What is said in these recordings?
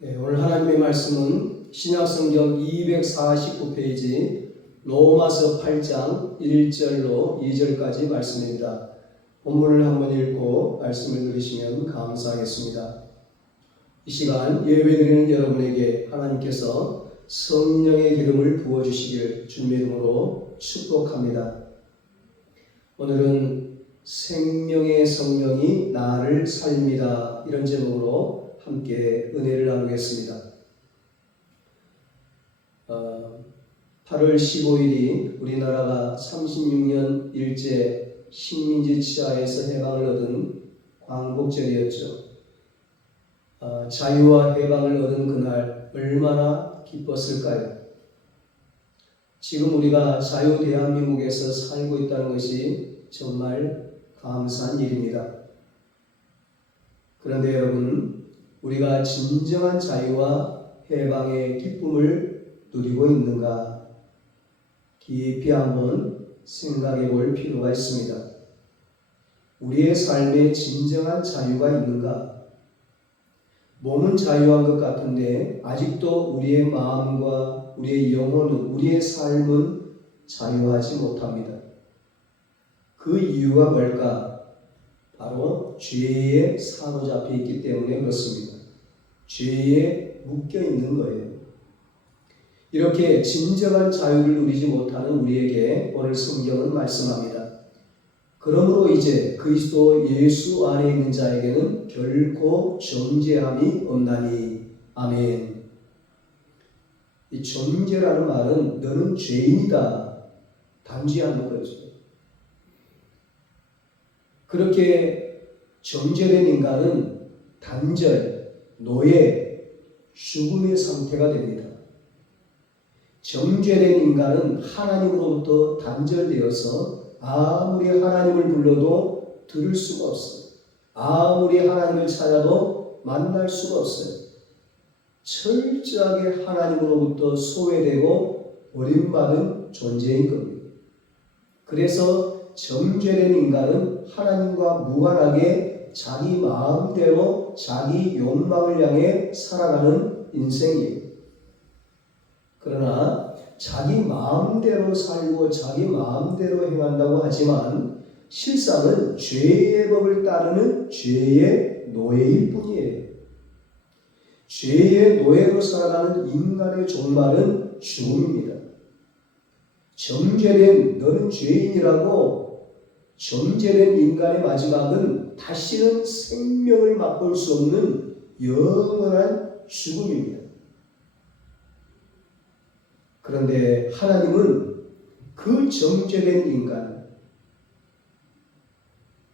네, 오늘 하나님의 말씀은 신약성경 249페이지 로마서 8장 1절로 2절까지 말씀입니다. 본문을 한번 읽고 말씀을 들으시면 감사하겠습니다. 이 시간 예배드리는 여러분에게 하나님께서 성령의 기름을 부어주시길 주님의 이름으로 축복합니다. 오늘은 생명의 성령이 나를 살립니다. 이런 제목으로 함께 은혜를 나누겠습니다. 8월 15일이 우리나라가 36년 일제 식민지 치하에서 해방을 얻은 광복절이었죠. 자유와 해방을 얻은 그날 얼마나 기뻤을까요? 지금 우리가 자유 대한민국에서 살고 있다는 것이 정말 감사한 일입니다. 그런데 여러분, 우리가 진정한 자유와 해방의 기쁨을 누리고 있는가? 깊이 한번 생각해 볼 필요가 있습니다. 우리의 삶에 진정한 자유가 있는가? 몸은 자유한 것 같은데 아직도 우리의 마음과 우리의 영혼은, 우리의 삶은 자유하지 못합니다. 그 이유가 뭘까? 바로 죄에 사로잡혀 있기 때문에 그렇습니다. 죄에 묶여 있는 거예요. 이렇게 진정한 자유를 누리지 못하는 우리에게 오늘 성경은 말씀합니다. 그러므로 이제 그리스도 예수 안에 있는 자에게는 결코 정죄함이 없나니. 아멘. 이 정죄라는 말은 너는 죄인이다, 단죄하는 거죠. 그렇게 정죄된 인간은 단절, 노예, 죽음의 상태가 됩니다. 정죄된 인간은 하나님으로부터 단절되어서 아무리 하나님을 불러도 들을 수가 없어요. 아무리 하나님을 찾아도 만날 수가 없어요. 철저하게 하나님으로부터 소외되고 버림받은 존재인 겁니다. 그래서 정죄된 인간은 하나님과 무관하게 자기 마음대로 자기 욕망을 향해 살아가는 인생이에요. 그러나 자기 마음대로 살고 자기 마음대로 행한다고 하지만 실상은 죄의 법을 따르는 죄의 노예일 뿐이에요. 죄의 노예로 살아가는 인간의 종말은 죽음입니다. 정죄된 너는 죄인이라고 정죄된 인간의 마지막은 다시는 생명을 맛볼 수 없는 영원한 죽음입니다. 그런데 하나님은 그 정죄된 인간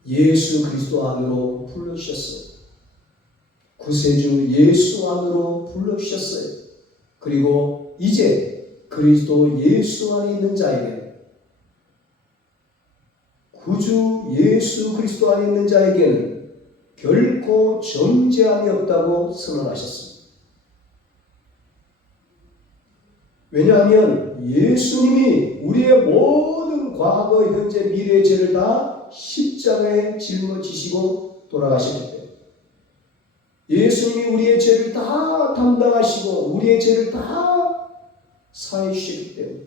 예수 그리스도 안으로 불러주셨어요. 구세주 예수 안으로 불러주셨어요. 그리고 이제 그리스도 예수 안에 있는 자에게, 구주 예수 그리스도 안에 있는 자에게는 결코 정죄함이 없다고 선언하셨습니다. 왜냐하면 예수님이 우리의 모든 과거, 현재, 미래의 죄를 다 십자가에 짊어지시고 돌아가셨기 때문에, 예수님이 우리의 죄를 다 담당하시고 우리의 죄를 다 사해 주셨기 때문에,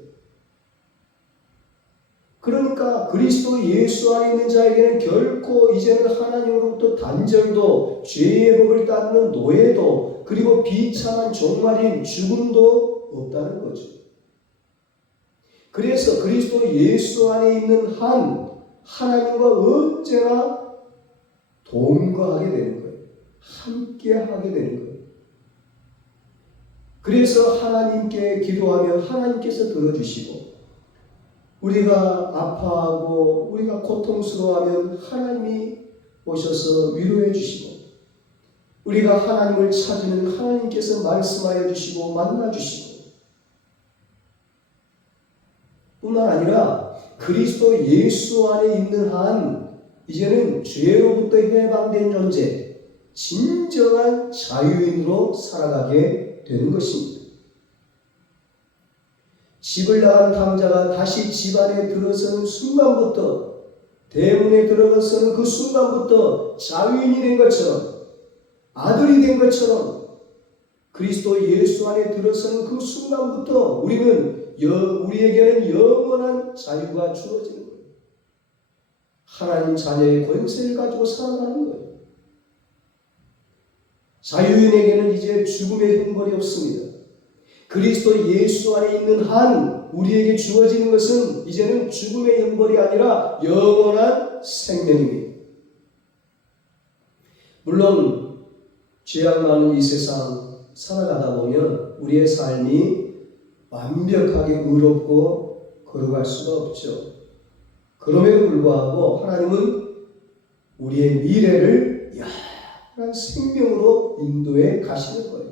그러니까 그리스도 예수 안에 있는 자에게는 결코 이제는 하나님으로부터 단절도, 죄의 법을 따르는 노예도, 그리고 비참한 종말인 죽음도 없다는 거죠. 그래서 그리스도 예수 안에 있는 한 하나님과 언제나 동거하게 되는 거예요. 함께 하게 되는 거예요. 그래서 하나님께 기도하면 하나님께서 들어주시고, 우리가 아파하고 우리가 고통스러워하면 하나님이 오셔서 위로해 주시고, 우리가 하나님을 찾으면 하나님께서 말씀하여 주시고 만나 주시고, 뿐만 아니라 그리스도 예수 안에 있는 한 이제는 죄로부터 해방된 존재, 진정한 자유인으로 살아가게 되는 것입니다. 집을 나간 탕자가 다시 집 안에 들어서는 순간부터, 대문에 들어가서는 그 순간부터 자유인이 된 것처럼, 아들이 된 것처럼 그리스도 예수 안에 들어서는 그 순간부터 우리에게는 영원한 자유가 주어지는 거예요. 하나님 자녀의 권세를 가지고 살아가는 거예요. 자유인에게는 이제 죽음의 형벌이 없습니다. 그리스도 예수 안에 있는 한 우리에게 주어지는 것은 이제는 죽음의 형벌이 아니라 영원한 생명입니다. 물론 죄악 많은 이 세상 살아가다 보면 우리의 삶이 완벽하게 의롭고 거룩할 수가 없죠. 그럼에도 불구하고 하나님은 우리의 미래를 영원한 생명으로 인도해 가시는 거예요.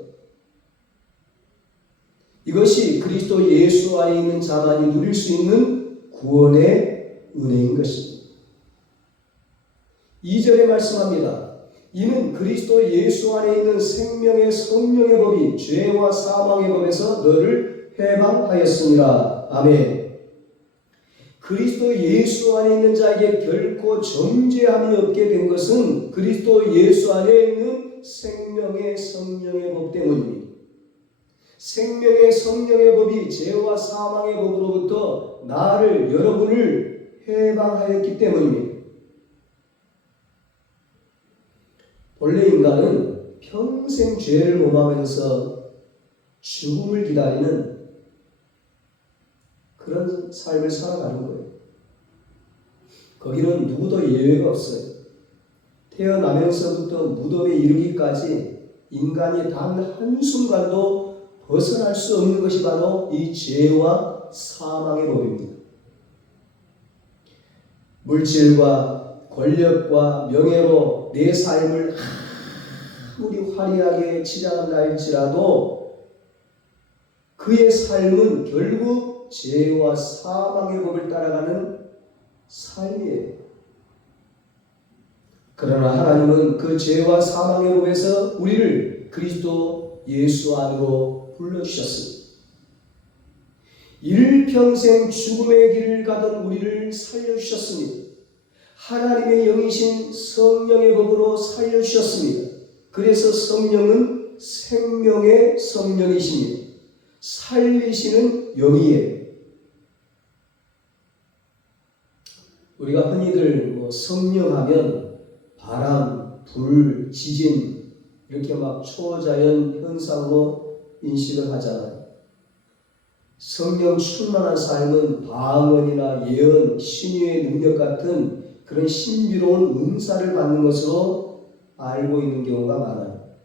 이것이 그리스도 예수 안에 있는 자만이 누릴 수 있는 구원의 은혜인 것입니다. 2절에 말씀합니다. 이는 그리스도 예수 안에 있는 생명의 성령의 법이 죄와 사망의 법에서 너를 해방하였습니다. 아멘. 그리스도 예수 안에 있는 자에게 결코 정죄함이 없게 된 것은 그리스도 예수 안에 있는 생명의 성령의 법 때문입니다. 생명의 성령의 법이 죄와 사망의 법으로부터 여러분을 해방하였기 때문입니다. 본래 인간은 평생 죄를 범하면서 죽음을 기다리는 그런 삶을 살아가는 거예요. 거기는 누구도 예외가 없어요. 태어나면서부터 무덤에 이르기까지 인간이 단 한순간도 벗어날 수 없는 것이 바로 이 죄와 사망의 법입니다. 물질과 권력과 명예로 내 삶을 아무리 화려하게 치장한다 할지라도 그의 삶은 결국 죄와 사망의 법을 따라가는 삶이에요. 그러나 하나님은 그 죄와 사망의 법에서 우리를 그리스도 예수 안으로 불러주셨습니다. 일평생 죽음의 길을 가던 우리를 살려주셨습니다. 하나님의 영이신 성령의 법으로 살려주셨습니다. 그래서 성령은 생명의 성령이십니다. 살리시는 영이에요. 우리가 흔히들 성령하면 바람, 불, 지진 이렇게 막 초자연 현상으로 인식을 하잖아요. 성령 충만한 삶은 방언이나 예언, 신유의 능력 같은 그런 신비로운 은사를 받는 것으로 알고 있는 경우가 많아요.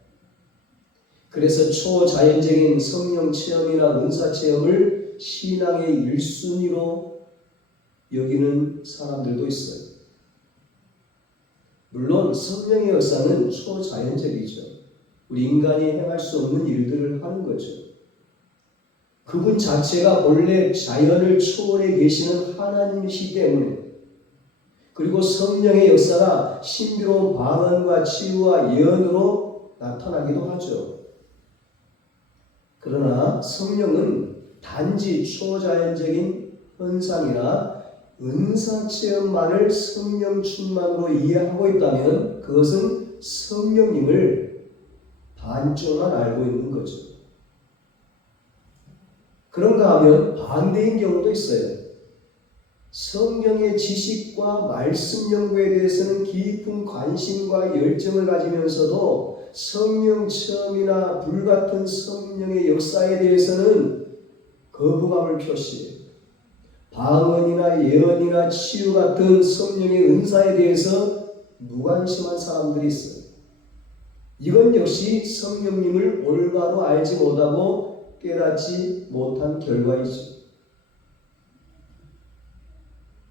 그래서 초자연적인 성령 체험이나 은사 체험을 신앙의 1순위로 여기는 사람들도 있어요. 물론 성령의 역사는 초자연적이죠. 우리 인간이 행할 수 없는 일들을 하는 거죠. 그분 자체가 본래 자연을 초월해 계시는 하나님이시기 때문에, 그리고 성령의 역사가 신비로운 방언과 치유와 예언으로 나타나기도 하죠. 그러나 성령은 단지 초자연적인 현상이나 은사 체험만을 성령 충만으로 이해하고 있다면 그것은 성령님을 반쪽만 알고 있는 거죠. 그런가 하면 반대인 경우도 있어요. 성경의 지식과 말씀 연구에 대해서는 깊은 관심과 열정을 가지면서도 성령 체험이나 불같은 성령의 역사에 대해서는 거부감을 표시해요. 방언이나 예언이나 치유 같은 성령의 은사에 대해서 무관심한 사람들이 있어요. 이건 역시 성령님을 올바로 알지 못하고 깨닫지 못한 결과이죠.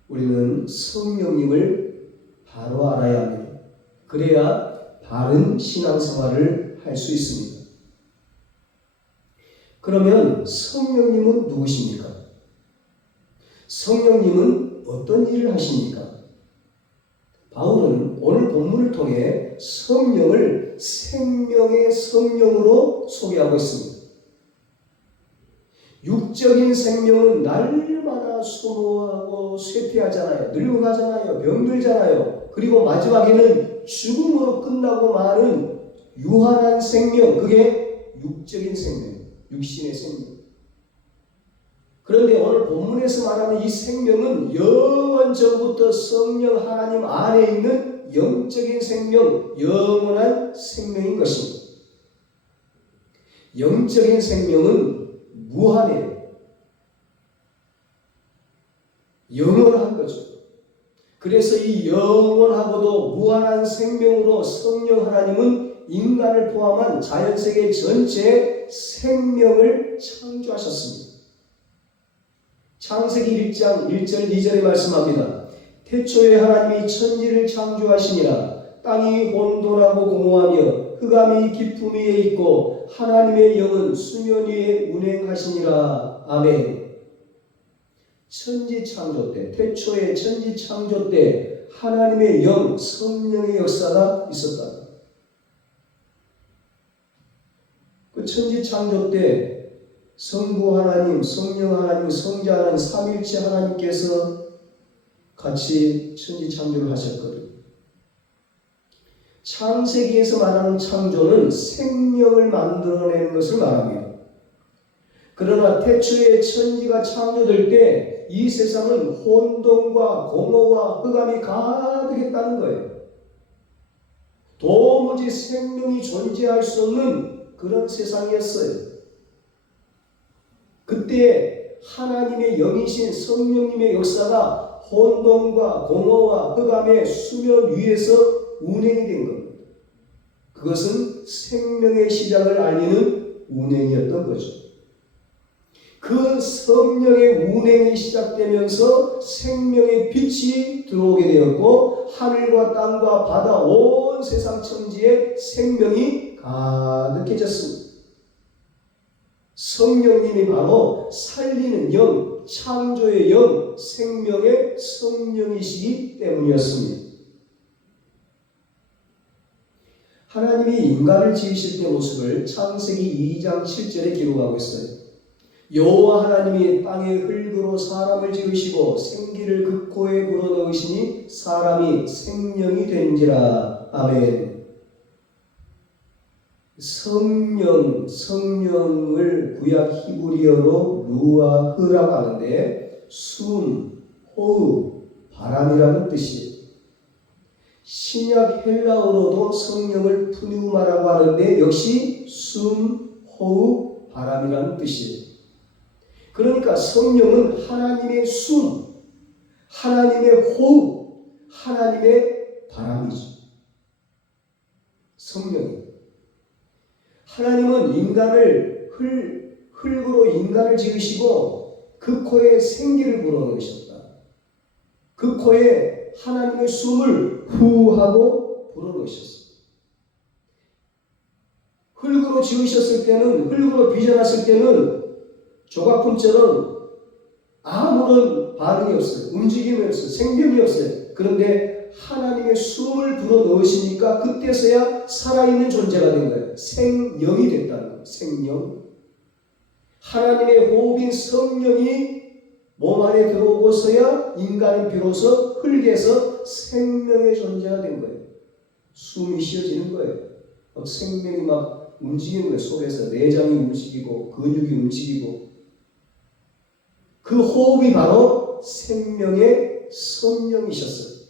우리는 성령님을 바로 알아야 합니다. 그래야 바른 신앙생활을 할 수 있습니다. 그러면 성령님은 누구십니까? 성령님은 어떤 일을 하십니까? 바울은 오늘 본문을 통해 성령을 생명의 성령으로 소개하고 있습니다. 육적인 생명은 날마다 수모하고 쇠퇴하잖아요. 늙어가잖아요. 병들잖아요. 그리고 마지막에는 죽음으로 끝나고 마는 유한한 생명, 그게 육적인 생명, 육신의 생명. 그런데 오늘 본문에서 말하는 이 생명은 영원 전부터 성령 하나님 안에 있는 영적인 생명, 영원한 생명인 것입니다. 영적인 생명은 무한해요. 영원한 거죠. 그래서 이 영원하고도 무한한 생명으로 성령 하나님은 인간을 포함한 자연세계 전체의 생명을 창조하셨습니다. 창세기 1장 1절 2절에 말씀합니다. 태초에 하나님이 천지를 창조하시니라. 땅이 혼돈하고 공허하며 흑암이 깊음 위에 있고 하나님의 영은 수면 위에 운행하시니라. 아멘. 천지 창조 때, 태초의 천지 창조 때 하나님의 영, 성령의 역사가 있었다. 그 천지 창조 때 성부 하나님, 성령 하나님, 성자 하나님, 삼일체 하나님께서 같이 천지 창조를 하셨거든요. 창세기에서 말하는 창조는 생명을 만들어내는 것을 말합니다. 그러나 태초에 천지가 창조될 때 이 세상은 혼돈과 공허와 흑암이 가득했다는 거예요. 도무지 생명이 존재할 수 없는 그런 세상이었어요. 그때 하나님의 영이신 성령님의 역사가 혼돈과 공허와 흑암의 수면 위에서 운행이 된 겁니다. 그것은 생명의 시작을 알리는 운행이었던 거죠. 그 성령의 운행이 시작되면서 생명의 빛이 들어오게 되었고 하늘과 땅과 바다 온 세상 천지에 생명이 가득해졌습니다. 성령님이 바로 살리는 영, 창조의 영, 생명의 성령이시기 때문이었습니다. 하나님이 인간을 지으실 때 모습을 창세기 2장 7절에 기록하고 있어요. 여호와 하나님이 땅의 흙으로 사람을 지으시고 생기를 그 코에 불어넣으시니 사람이 생명이 된지라. 아멘. 성령을 구약 히브리어로 루아흐라고 하는데 숨, 호흡, 바람이라는 뜻이에요. 신약 헬라어로도 성령을 푸뉴마라고 하는데 역시 숨, 호흡, 바람이라는 뜻이에요. 그러니까 성령은 하나님의 숨, 하나님의 호흡, 하나님의 바람이죠. 성령이. 하나님은 인간을 흙으로 인간을 지으시고 그 코에 생기를 불어넣으셨다. 그 코에 하나님의 숨을 후 하고 불어넣으셨습니다. 흙으로 지으셨을 때는, 흙으로 빚어놨을 때는 조각품처럼 아무런 반응이 없어요. 움직임이 없어요. 생명이 없어요. 그런데 하나님의 숨을 불어넣으시니까 그때서야 살아있는 존재가 된 거예요. 생영이 됐다는 거예요. 생영. 하나님의 호흡인 성령이 몸 안에 들어오고서야 인간은 비로소 흙에서 생명의 존재가 된 거예요. 숨이 쉬어지는 거예요. 막 생명이 막 움직이는 거예요. 속에서 내장이 움직이고 근육이 움직이고 그 호흡이 바로 생명의 성령이셨어요.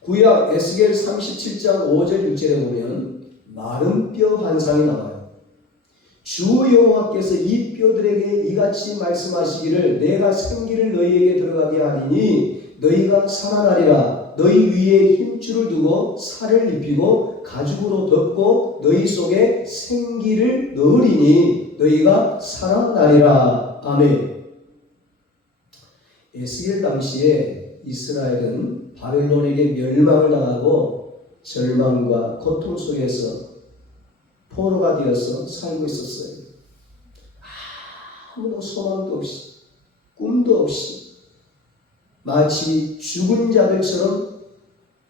구약 에스겔 37장 5절 6절에 보면 마른 뼈 환상이 나와요. 주 여호와께서 이 뼈들에게 이같이 말씀하시기를 내가 생기를 너희에게 들어가게 하리니 너희가 살아나리라. 너희 위에 힘줄을 두고 살을 입히고 가죽으로 덮고 너희 속에 생기를 넣으리니 너희가 살아나리라. 아멘. 에스겔 당시에 이스라엘은 바벨론에게 멸망을 당하고 절망과 고통 속에서 포로가 되어서 살고 있었어요. 아무도 소망도 없이 꿈도 없이 마치 죽은 자들처럼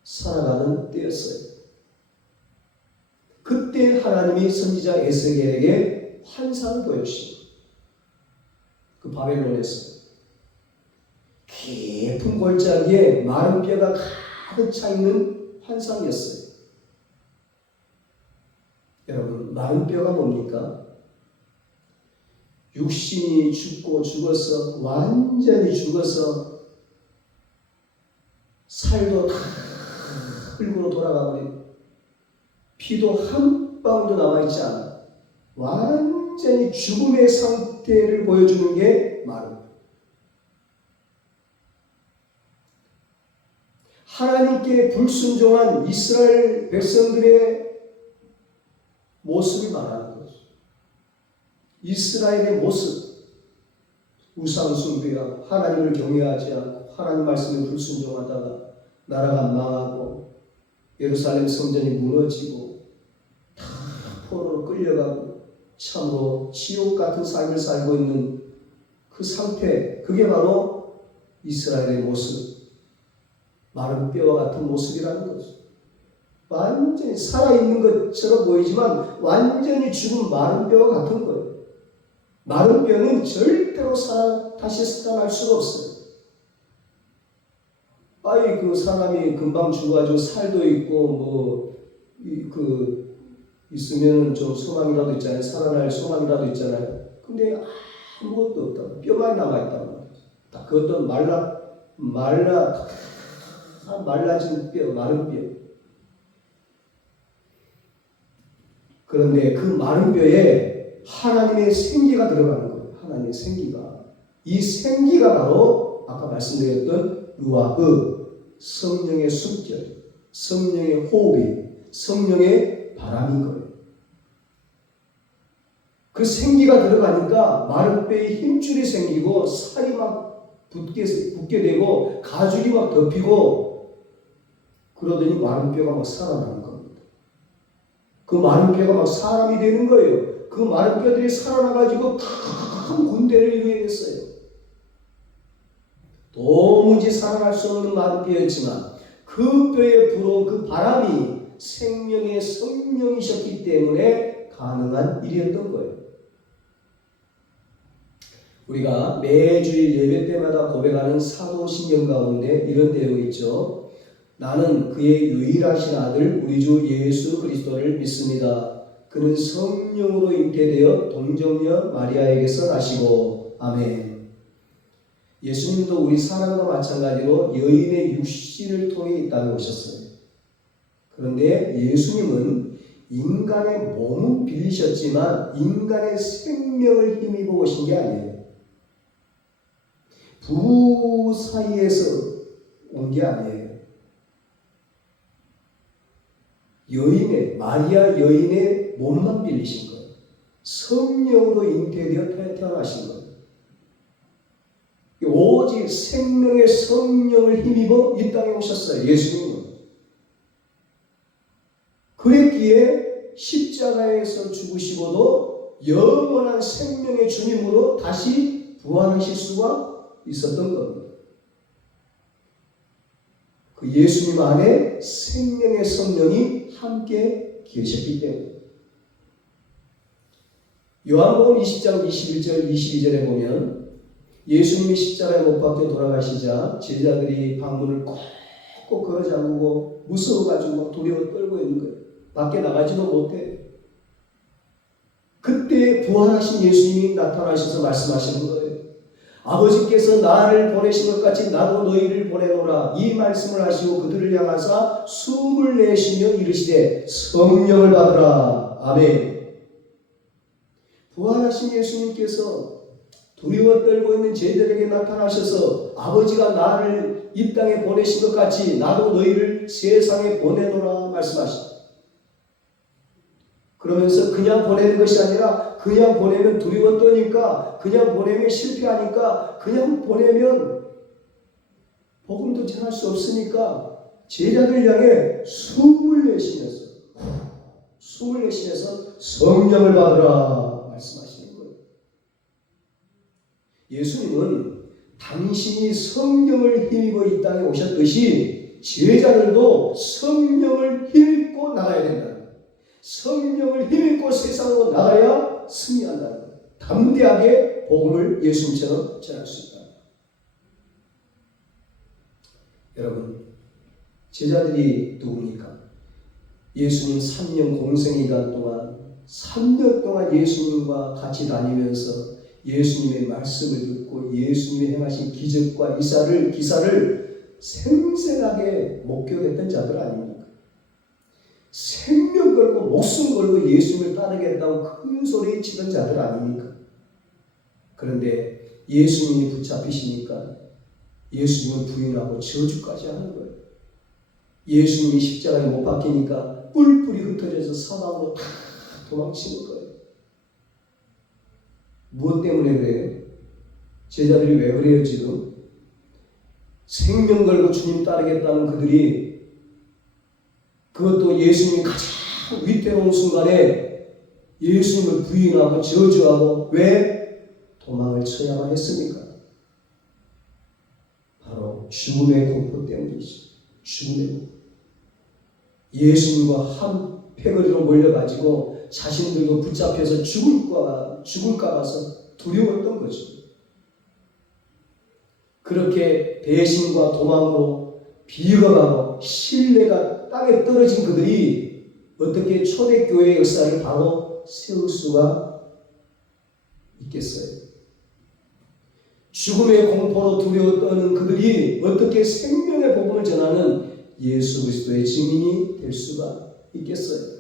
살아가는 때였어요. 그때 하나님이 선지자 에스겔에게 환상을 보여주십니다. 그 바벨론에서 깊은 골짜기에 마른 뼈가 가득 차 있는 환상이었어요. 여러분, 마른 뼈가 뭡니까? 육신이 죽고 죽어서 완전히 죽어서 살도 다 흙으로 돌아가 버리고 피도 한 방울도 남아있지 않아. 완전히 죽음의 상태를 보여주는 게 마른. 하나님께 불순종한 이스라엘 백성들의 모습을 말하는 거죠. 이스라엘의 모습, 우상 숭배하고 하나님을 경외하지 않고 하나님 말씀에 불순종하다가 나라가 망하고 예루살렘 성전이 무너지고 다 포로로 끌려가고 참으로 지옥 같은 삶을 살고 있는 그 상태, 그게 바로 이스라엘의 모습, 마른 뼈와 같은 모습이라는 거죠. 완전히 살아있는 것처럼 보이지만 완전히 죽은 마른 뼈와 같은 거예요. 마른 뼈는 절대로 다시 살아날 수가 없어요. 그 사람이 금방 죽어가지고 살도 있고 있으면 좀 소망이라도 있잖아요. 살아날 소망이라도 있잖아요. 근데 아무것도 없다. 뼈만 남아있단 말이에요. 그것도 말라진 뼈, 마른 뼈. 그런데 그 마른 뼈에 하나님의 생기가 들어가는 거예요. 하나님의 생기가. 이 생기가 바로 아까 말씀드렸던 루아흐, 성령의 숨결, 성령의 호흡이, 성령의 바람인 거예요. 그 생기가 들어가니까 마른 뼈에 힘줄이 생기고 살이 막 붙게 되고 가죽이 막 덮이고 그러더니 마른 뼈가 막 살아나는 겁니다. 그 마른 뼈가 막 사람이 되는 거예요. 그 마른 뼈들이 살아나가지고 큰 군대를 이루어냈어요. 도무지 살아날 수 없는 마른 뼈였지만 그 뼈에 불어온 그 바람이 생명의 성령이셨기 때문에 가능한 일이었던 거예요. 우리가 매주일 예배 때마다 고백하는 사도신경 가운데 이런 내용이 있죠. 나는 그의 유일하신 아들 우리 주 예수 그리스도를 믿습니다. 그는 성령으로 잉태되어 동정녀 마리아에게서 나시고 아멘. 예수님도 우리 사람과 마찬가지로 여인의 육신을 통해 이 땅에 오셨어요. 그런데 예수님은 인간의 몸은 빌리셨지만 인간의 생명을 힘입어 오신 게 아니에요. 부부 사이에서 온 게 아니에요. 마리아 여인의 몸만 빌리신 거예요. 성령으로 잉태되어 태어나신 거예요. 오직 생명의 성령을 힘입어 이 땅에 오셨어요. 예수님은. 그랬기에 십자가에서 죽으시고도 영원한 생명의 주님으로 다시 부활하실 수가 있었던 겁니다. 그 예수님 안에 생명의 성령이 함께 계셨기 때문에. 요한복음 20장 21절 22절에 보면 예수님이 십자가에 못 박혀 돌아가시자 제자들이 방문을 꼭 걸어 잠그고 무서워가지고 두려워 떨고 있는 거예요. 밖에 나가지도 못해. 그때 부활하신 예수님이 나타나셔서 말씀하시는 거예요. 아버지께서 나를 보내신 것 같이 나도 너희를 보내노라. 이 말씀을 하시고 그들을 향하사 숨을 내쉬며 이르시되 성령을 받으라. 아멘. 부활하신 예수님께서 두려워 떨고 있는 제자들에게 나타나셔서 아버지가 나를 이 땅에 보내신 것 같이 나도 너희를 세상에 보내노라 말씀하십니다. 그러면서 그냥 보내는 것이 아니라 그냥 보내면 두려워 떠니까 그냥 보내면 실패하니까 그냥 보내면 복음도 전할 수 없으니까 제자들 향해 숨을 내쉬면서 성령을 받으라 말씀하시는 거예요. 예수님은 당신이 성령을 힘입어 이 땅에 오셨듯이 제자들도 성령을 힘입고 나가야 된다. 성령을 힘입고 세상으로 나가야 승리한다는 거예요. 담대하게 복음을 예수님처럼 전할 수 있다. 여러분, 제자들이 누굽니까? 예수님 3년 공생기간 동안 3년 동안 예수님과 같이 다니면서 예수님의 말씀을 듣고 예수님이 행하신 기적과 기사를 생생하게 목격했던 자들 아닙니까? 생명 걸고 목숨 걸고 예수님을 따르겠다고 큰 소리 치던 자들 아닙니까? 그런데 예수님이 붙잡히시니까 예수님을 부인하고 저주까지 하는 거예요. 예수님이 십자가에 못 박히니까 뿔뿔이 흩어져서 사방으로 다 도망치는 거예요. 무엇 때문에 그래요? 제자들이 왜 그래요 지금? 생명 걸고 주님 따르겠다는 그들이, 그것도 예수님이 가장 위태로운 순간에 예수님을 부인하고 저주하고 왜 도망을 쳐야만 했습니까? 바로 죽음의 공포 때문이죠. 죽음의 공포. 예수님과 한 패거리로 몰려가지고 자신들도 붙잡혀서 죽을까 봐서 두려웠던 거죠. 그렇게 배신과 도망으로 비어가고 신뢰가 땅에 떨어진 그들이 어떻게 초대교회의 역사를 바로 세울 수가 있겠어요? 죽음의 공포로 두려워 떠는 그들이 어떻게 생명의 복음을 전하는 예수 그리스도의 증인이 될 수가 있겠어요?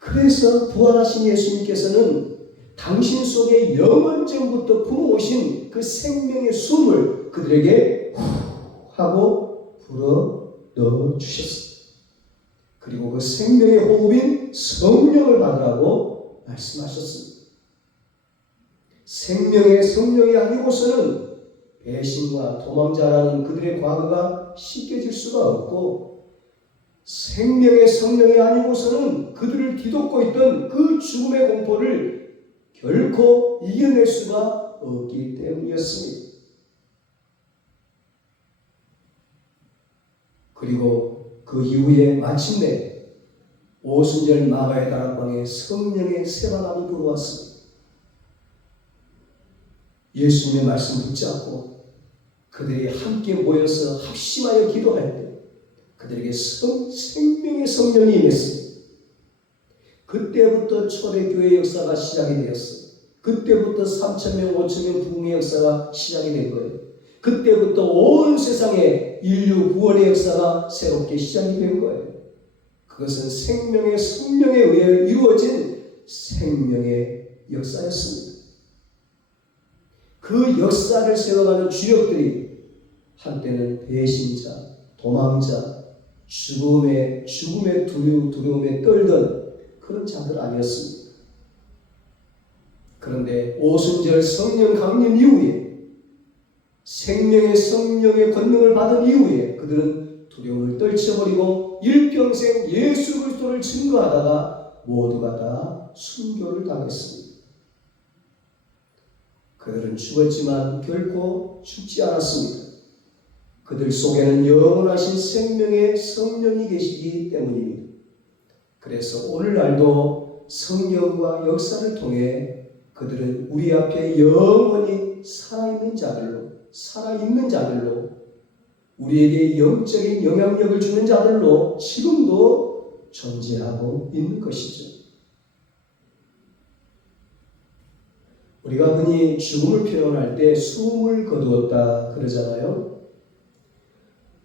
그래서 부활하신 예수님께서는 당신 속에 영원전부터 품어오신 그 생명의 숨을 그들에게 후 하고 불어 넣어 주셨습니다. 그리고 그 생명의 호흡인 성령을 받으라고 말씀하셨습니다. 생명의 성령이 아니고서는 배신과 도망자라는 그들의 과거가 씻겨질 수가 없고, 생명의 성령이 아니고서는 그들을 뒤덮고 있던 그 죽음의 공포를 결코 이겨낼 수가 없기 때문이었습니다. 그리고 그 이후에 마침내 오순절 마가의 다락방에 성령의 새바람이 불어왔습니다. 예수님의 말씀 붙잡고 그들이 함께 모여서 합심하여 기도할 때 그들에게 생명의 성령이 임했습니다. 그때부터 초대교회의 역사가 시작이 되었어요. 그때부터 3,000명, 5,000명 부흥의 역사가 시작이 된 거예요. 그때부터 온 세상에 인류 구원의 역사가 새롭게 시작이 된 거예요. 그것은 생명의 성령에 의해 이루어진 생명의 역사였습니다. 그 역사를 세워가는 주역들이 한때는 배신자, 도망자, 죽음의 두려움에 떨던 그런 자들 아니었습니다. 그런데 오순절 성령 강림 이후에 생명의 성령의 권능을 받은 이후에 그들은 두려움을 떨쳐버리고 일평생 예수 그리스도를 증거하다가 모두가 다 순교를 당했습니다. 그들은 죽었지만 결코 죽지 않았습니다. 그들 속에는 영원하신 생명의 성령이 계시기 때문입니다. 그래서 오늘날도 성령과 역사를 통해 그들은 우리 앞에 영원히 살아있는 자들로 우리에게 영적인 영향력을 주는 자들로 지금도 존재하고 있는 것이죠. 우리가 흔히 죽음을 표현할 때 숨을 거두었다 그러잖아요.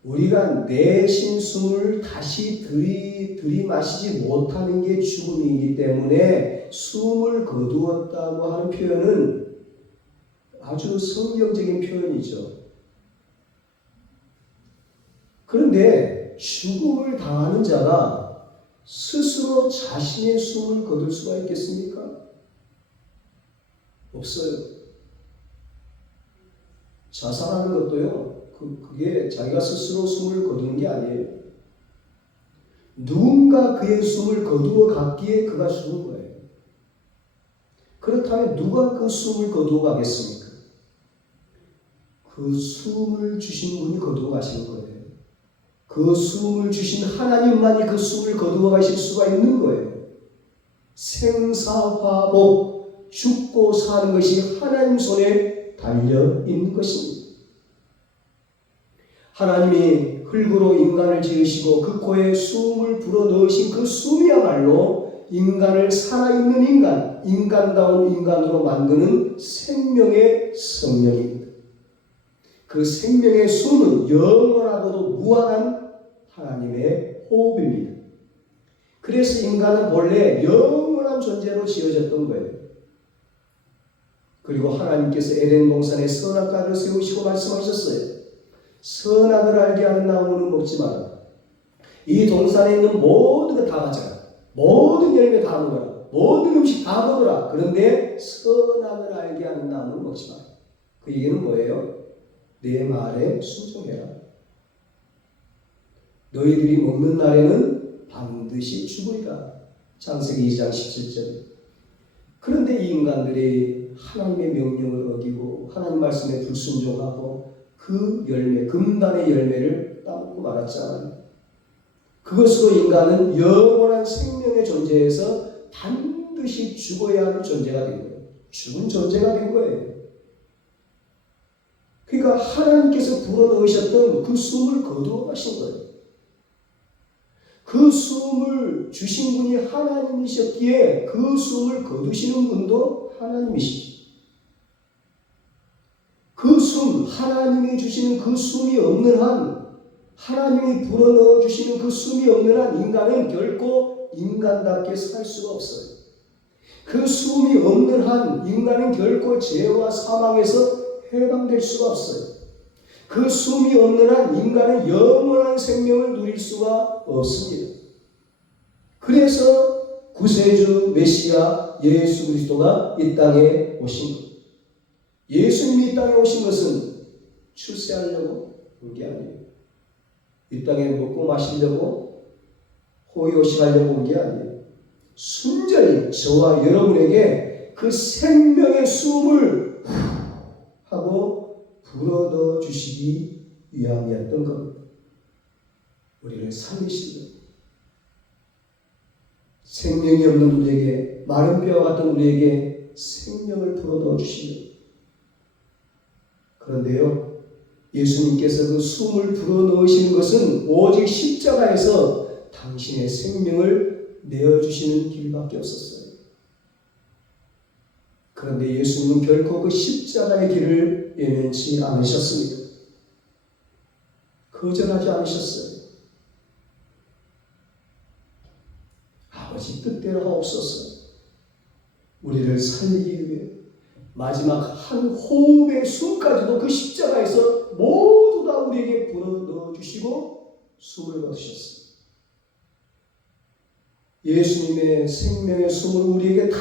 우리가 내쉰 숨을 다시 들이마시지 못하는 게 죽음이기 때문에 숨을 거두었다고 하는 표현은 아주 성경적인 표현이죠. 그런데 죽음을 당하는 자가 스스로 자신의 숨을 거둘 수가 있겠습니까? 없어요. 자살하는 것도요, 그게 자기가 스스로 숨을 거두는 게 아니에요. 누군가 그의 숨을 거두어 갔기에 그가 죽은 거예요. 그렇다면 누가 그 숨을 거두어 가겠습니까? 그 숨을 주신 분이 거두어 가시는 거예요. 그 숨을 주신 하나님만이 그 숨을 거두어 가실 수가 있는 거예요. 생사화복, 죽고 사는 것이 하나님 손에 달려 있는 것입니다. 하나님이 흙으로 인간을 지으시고 그 코에 숨을 불어넣으신 그 숨이야말로 인간을 살아있는 인간, 인간다운 인간으로 만드는 생명의 성령입니다. 그 생명의 숨은 영원하고도 무한한 하나님의 호흡입니다. 그래서 인간은 본래 영원한 존재로 지어졌던 거예요. 그리고 하나님께서 에덴 동산에 선악과를 세우시고 말씀하셨어요. 선악을 알게 하는 나무는 먹지 마라. 이 동산에 있는 모든 거 다 가져라. 모든 열매 다 먹어라. 모든 음식 다 먹어라. 그런데 선악을 알게 하는 나무는 먹지 마라. 그 얘기는 뭐예요? 내 말에 순종해라. 너희들이 먹는 날에는 반드시 죽으리라. 창세기 2장 17절. 그런데 이 인간들이 하나님의 명령을 어기고 하나님 말씀에 불순종하고 그 열매, 금단의 열매를 따먹고 말았잖아요. 그것으로 인간은 영원한 생명의 존재에서 반드시 죽어야 하는 존재가 된 거예요. 죽은 존재가 된 거예요. 그러니까 하나님께서 불어넣으셨던 그 숨을 거두어 가신 거예요. 그 숨을 주신 분이 하나님이셨기에 그 숨을 거두시는 분도 하나님이시죠. 그 숨, 하나님이 주시는 그 숨이 없는 한, 하나님이 불어넣어 주시는 그 숨이 없는 한 인간은 결코 인간답게 살 수가 없어요. 그 숨이 없는 한 인간은 결코 죄와 사망에서 해방될 수가 없어요. 그 숨이 없는 한 인간은 영원한 생명을 누릴 수가 없습니다. 그래서 구세주 메시아 예수 그리스도가 이 땅에 오신 것. 예수님이 이 땅에 오신 것은 출세하려고 온 게 아니에요. 이 땅에 먹고 마시려고 호의호식하려고 온 게 아니에요. 순전히 저와 여러분에게 그 생명의 숨을 하고 불어넣어 주시기 위함이었던 겁니다. 우리를 살리시는 생명이 없는 우리에게, 마른 뼈와 같은 우리에게 생명을 불어넣어 주시는. 그런데요, 예수님께서 그 숨을 불어넣으시는 것은 오직 십자가에서 당신의 생명을 내어주시는 길밖에 없었어요. 그런데 예수님은 결코 그 십자가의 길을 외면치 않으셨습니다. 거절하지 않으셨어요. 아버지 뜻대로 하옵소서. 우리를 살리기 위해 마지막 한 호흡의 숨까지도 그 십자가에서 모두 다 우리에게 불어넣어 주시고 숨을 거두셨어요. 예수님의 생명의 숨을 우리에게 다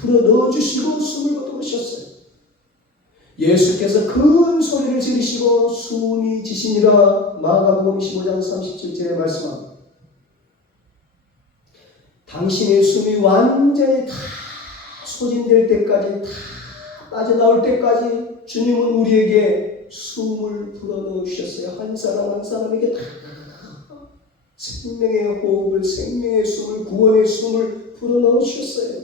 불어넣어 주시고 숨을 거두셨어요. 예수께서 큰 소리를 지르시고 숨이 지시니라. 마가복음 15장 37절에 말씀합니다. 당신의 숨이 완전히 다 소진될 때까지, 다 빠져나올 때까지 주님은 우리에게 숨을 불어넣어 주셨어요. 한 사람 한 사람에게 다 생명의 호흡을, 생명의 숨을, 구원의 숨을 불어넣어 주셨어요.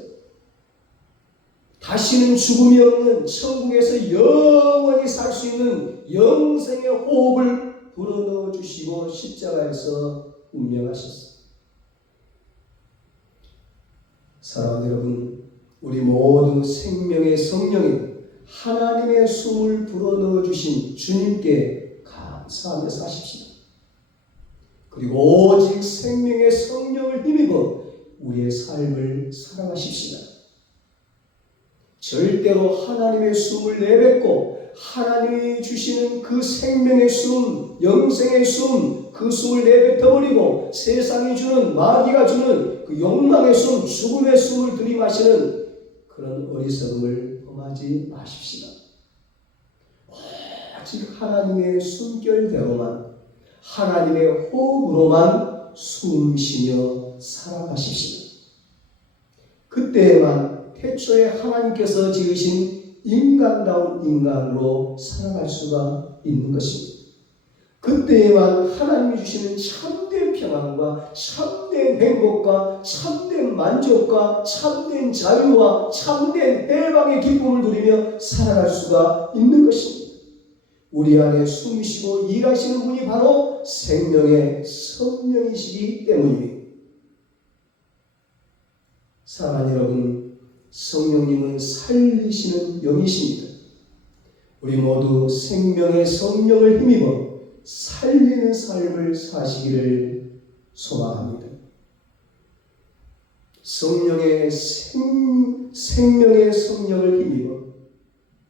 다시는 죽음이 없는 천국에서 영원히 살 수 있는 영생의 호흡을 불어넣어 주시고 십자가에서 운명하셨어요. 사랑하는 여러분, 우리 모두 생명의 성령인 하나님의 숨을 불어넣어 주신 주님께 감사하며 사십시오. 그리고 오직 생명의 성령을 힘입어 우리의 삶을 살아가십시다. 절대로 하나님의 숨을 내뱉고 하나님이 주시는 그 생명의 숨, 영생의 숨, 그 숨을 내뱉어버리고 세상이 주는, 마귀가 주는 그 욕망의 숨, 죽음의 숨을 들이마시는 그런 어리석음을 범하지 마십시다. 오직 하나님의 숨결대로만, 하나님의 호흡으로만 숨쉬며 살아가십시다. 그때에만 태초에 하나님께서 지으신 인간다운 인간으로 살아갈 수가 있는 것입니다. 그때에만 하나님이 주시는 참된 평안과 참된 행복과 참된 만족과 참된 자유와 참된 해방의 기쁨을 누리며 살아갈 수가 있는 것입니다. 우리 안에 숨쉬고 일하시는 분이 바로 생명의 성령이시기 때문입니다. 사랑하는 여러분, 성령님은 살리시는 영이십니다. 우리 모두 생명의 성령을 힘입어 살리는 삶을 사시기를 소망합니다. 성령의 생명의 성령을 힘입어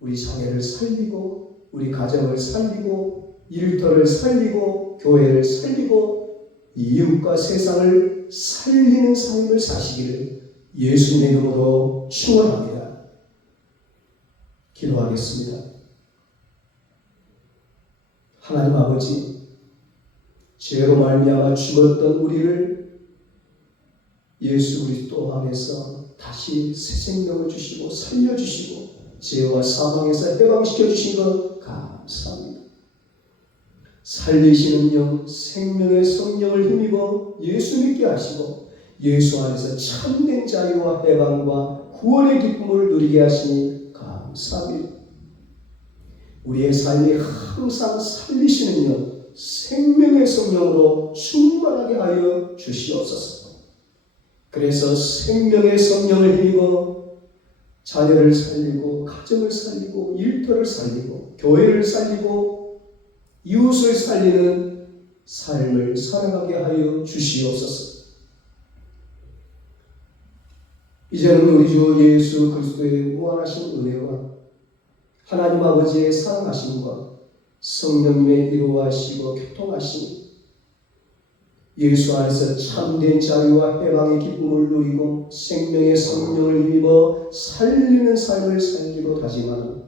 우리 자녀를 살리고 우리 가정을 살리고 일터를 살리고 교회를 살리고 이웃과 세상을 살리는 삶을 사시기를 예수님의 이름으로 축원합니다. 기도하겠습니다. 하나님 아버지, 죄로 말미암아 죽었던 우리를 예수 그리스도 안에서 다시 새 생명을 주시고 살려주시고 죄와 사망에서 해방시켜 주신 것 감사합니다. 살리시는 영, 생명의 성령을 힘입어 예수 믿게 하시고 예수 안에서 참된 자유와 해방과 구원의 기쁨을 누리게 하시니 감사합니다. 우리의 삶이 항상 살리시는 영, 생명의 성령으로 충만하게 하여 주시옵소서. 그래서 생명의 성령을 힘입어 자녀를 살리고 가정을 살리고 일터를 살리고 교회를 살리고 이웃을 살리는 삶을 살아가게 하여 주시옵소서. 이제는 우리 주 예수 그리스도의 무한하신 은혜와 하나님 아버지의 사랑하심과 성령님의 이루하시고 교통하심, 예수 안에서 참된 자유와 해방의 기쁨을 누리고 생명의 성령을 힘입어 살리는 삶을 살기로 다짐하는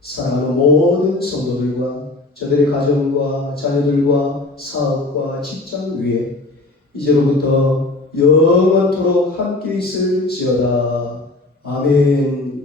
사랑하는 모든 성도들과 저들의 가정과 자녀들과 사업과 직장 위에 이제로부터 영원토록 함께 있을지어다. 아멘.